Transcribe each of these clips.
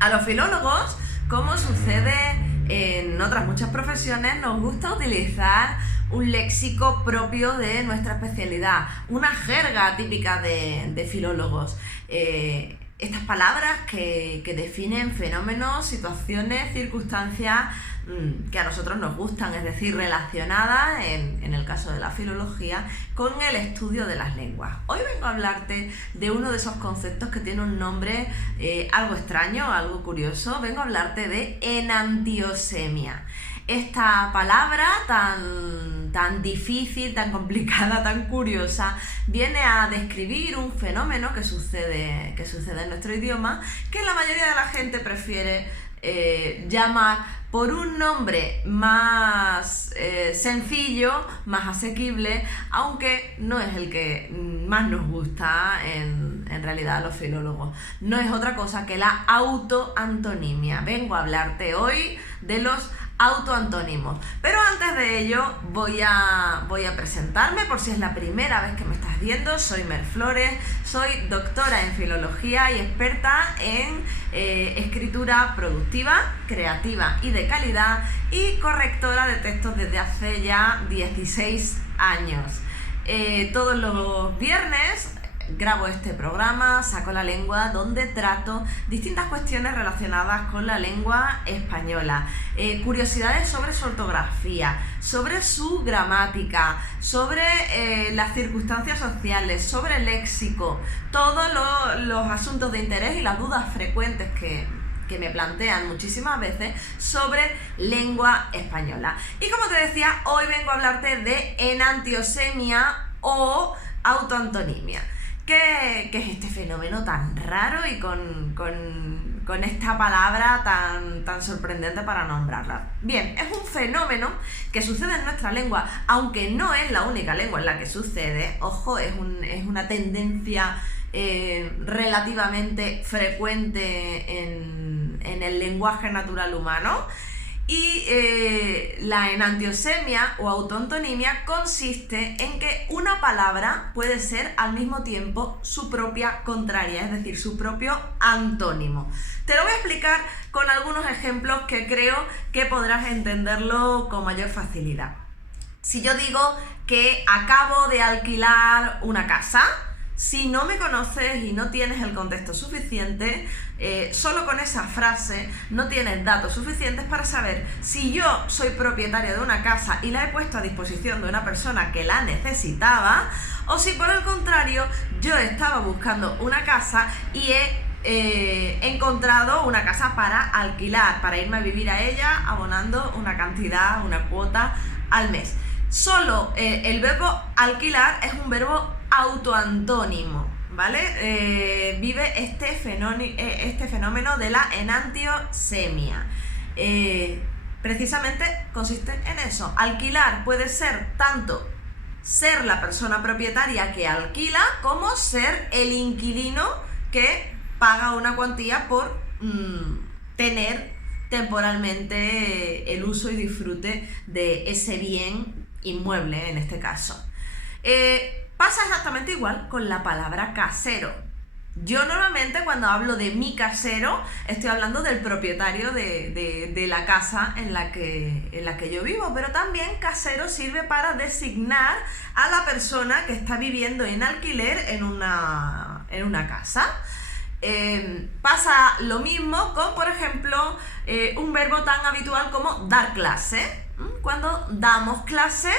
A los filólogos, como sucede en otras muchas profesiones, nos gusta utilizar un léxico propio de nuestra especialidad, una jerga típica de filólogos. Estas palabras que definen fenómenos, situaciones, circunstancias que a nosotros nos gustan, es decir, relacionadas, en el caso de la filología, con el estudio de las lenguas. Hoy vengo a hablarte de uno de esos conceptos que tiene un nombre algo extraño, algo curioso. Vengo a hablarte de enantiosemia. Esta palabra tan difícil, tan complicada, tan curiosa, viene a describir un fenómeno que sucede en nuestro idioma, que la mayoría de la gente prefiere llamar por un nombre más sencillo, más asequible, aunque no es el que más nos gusta en realidad a los filólogos. No es otra cosa que la autoantonimia. Vengo a hablarte hoy de los autoantónimos. Pero antes de ello voy a presentarme por si es la primera vez que me estás viendo. Soy Mer Flores, soy doctora en filología y experta en escritura productiva, creativa y de calidad, y correctora de textos desde hace ya 16 años. Todos los viernes grabo este programa, Saco la Lengua, donde trato distintas cuestiones relacionadas con la lengua española, curiosidades sobre su ortografía, sobre su gramática, sobre las circunstancias sociales, sobre el léxico, todos los asuntos de interés y las dudas frecuentes que me plantean muchísimas veces sobre lengua española. Y como te decía, hoy vengo a hablarte de enantiosemia o autoantonimia. ¿Qué es este fenómeno tan raro y con esta palabra tan sorprendente para nombrarla? Bien, es un fenómeno que sucede en nuestra lengua, aunque no es la única lengua en la que sucede. Ojo, es una tendencia relativamente frecuente en el lenguaje natural humano. Y la enantiosemia o autoantonimia consiste en que una palabra puede ser al mismo tiempo su propia contraria, es decir, su propio antónimo. Te lo voy a explicar con algunos ejemplos que creo que podrás entenderlo con mayor facilidad. Si yo digo que acabo de alquilar una casa, si no me conoces y no tienes el contexto suficiente, solo con esa frase no tienes datos suficientes para saber si yo soy propietaria de una casa y la he puesto a disposición de una persona que la necesitaba, o si por el contrario yo estaba buscando una casa y he encontrado una casa para alquilar, para irme a vivir a ella abonando una cantidad, una cuota al mes. Solo el verbo alquilar es un verbo autoantónimo, ¿vale? Vive este fenómeno de la enantiosemia. Precisamente consiste en eso. Alquilar puede ser tanto ser la persona propietaria que alquila como ser el inquilino que paga una cuantía por tener temporalmente el uso y disfrute de ese bien inmueble en este caso. Pasa exactamente igual con la palabra casero. Yo normalmente cuando hablo de mi casero estoy hablando del propietario de la casa en la que yo vivo, pero también casero sirve para designar a la persona que está viviendo en alquiler en una casa. Pasa lo mismo con, por ejemplo, un verbo tan habitual como dar clase. Cuando damos clase,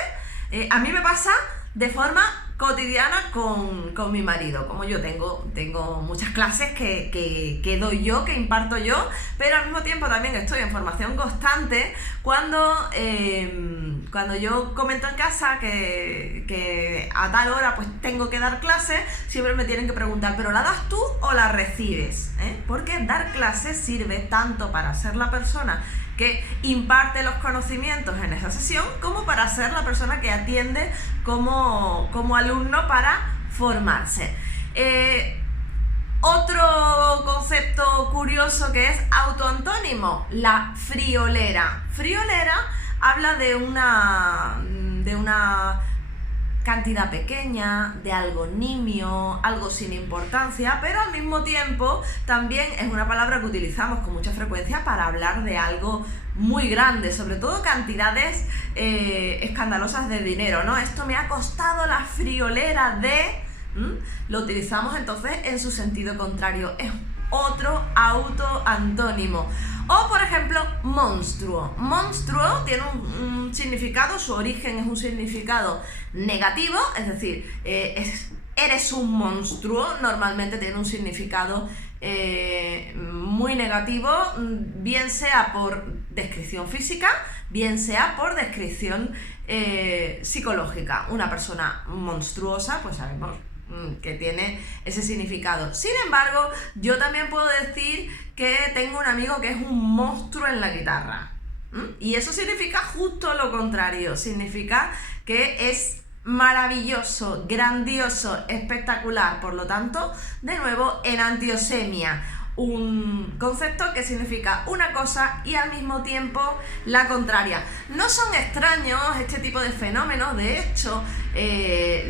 a mí me pasa de forma cotidiana con mi marido. Como yo tengo muchas clases que doy yo, que imparto yo, pero al mismo tiempo también estoy en formación constante. Cuando yo comento en casa que a tal hora pues tengo que dar clases, siempre me tienen que preguntar, ¿pero la das tú o la recibes? Porque dar clases sirve tanto para ser la persona que imparte los conocimientos en esa sesión, como para ser la persona que atiende como alumno para formarse. Otro concepto curioso que es autoantónimo, la friolera. Friolera habla de una cantidad pequeña, de algo nimio, algo sin importancia, pero al mismo tiempo también es una palabra que utilizamos con mucha frecuencia para hablar de algo muy grande, sobre todo cantidades escandalosas de dinero, ¿no? Esto me ha costado la friolera de... Lo utilizamos entonces en su sentido contrario, es otro autoantónimo. O por ejemplo, monstruo. Monstruo tiene un significado, su origen es un significado negativo, es decir, eres un monstruo, normalmente tiene un significado muy negativo, bien sea por descripción física, bien sea por descripción psicológica. Una persona monstruosa, pues sabemos que tiene ese significado. Sin embargo, yo también puedo decir que tengo un amigo que es un monstruo en la guitarra. Y eso significa justo lo contrario, significa que es maravilloso, grandioso, espectacular. Por lo tanto, de nuevo, enantiosemia, un concepto que significa una cosa y al mismo tiempo la contraria. No son extraños este tipo de fenómenos, de hecho,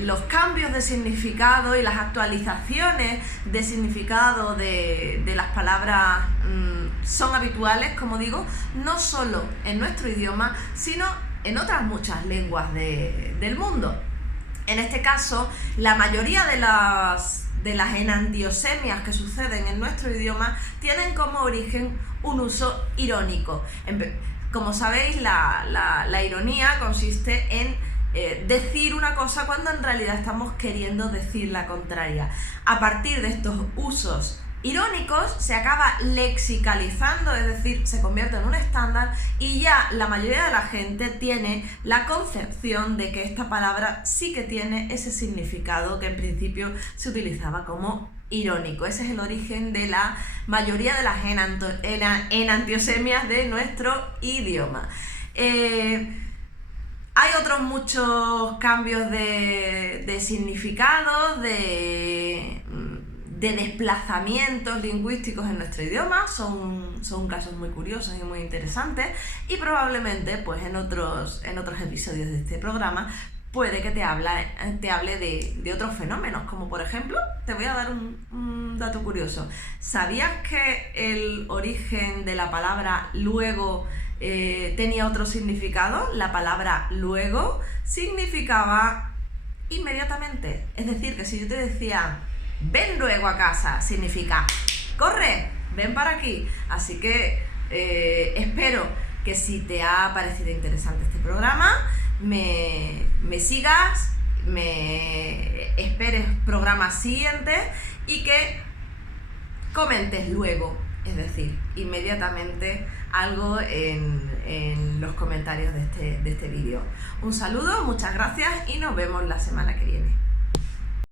los cambios de significado y las actualizaciones de significado de las palabras son habituales, como digo, no solo en nuestro idioma, sino en otras muchas lenguas del mundo. En este caso, la mayoría de las enantiosemias que suceden en nuestro idioma tienen como origen un uso irónico. Como sabéis, la ironía consiste en decir una cosa cuando en realidad estamos queriendo decir la contraria. A partir de estos usos irónicos se acaba lexicalizando, es decir, se convierte en un estándar y ya la mayoría de la gente tiene la concepción de que esta palabra sí que tiene ese significado que en principio se utilizaba como irónico. Ese es el origen de la mayoría de las enantiosemias de nuestro idioma. Hay otros muchos cambios de significado, de desplazamientos lingüísticos en nuestro idioma, son casos muy curiosos y muy interesantes, y probablemente pues en otros episodios de este programa puede que te hable de otros fenómenos, como por ejemplo, te voy a dar un dato curioso. ¿Sabías que el origen de la palabra luego tenía otro significado? La palabra luego significaba inmediatamente, es decir, que si yo te decía ven luego a casa, significa corre, ven para aquí. Así que espero que si te ha parecido interesante este programa, me sigas, me esperes programas siguientes y que comentes luego, es decir, inmediatamente algo en los comentarios de este vídeo. Un saludo, muchas gracias y nos vemos la semana que viene.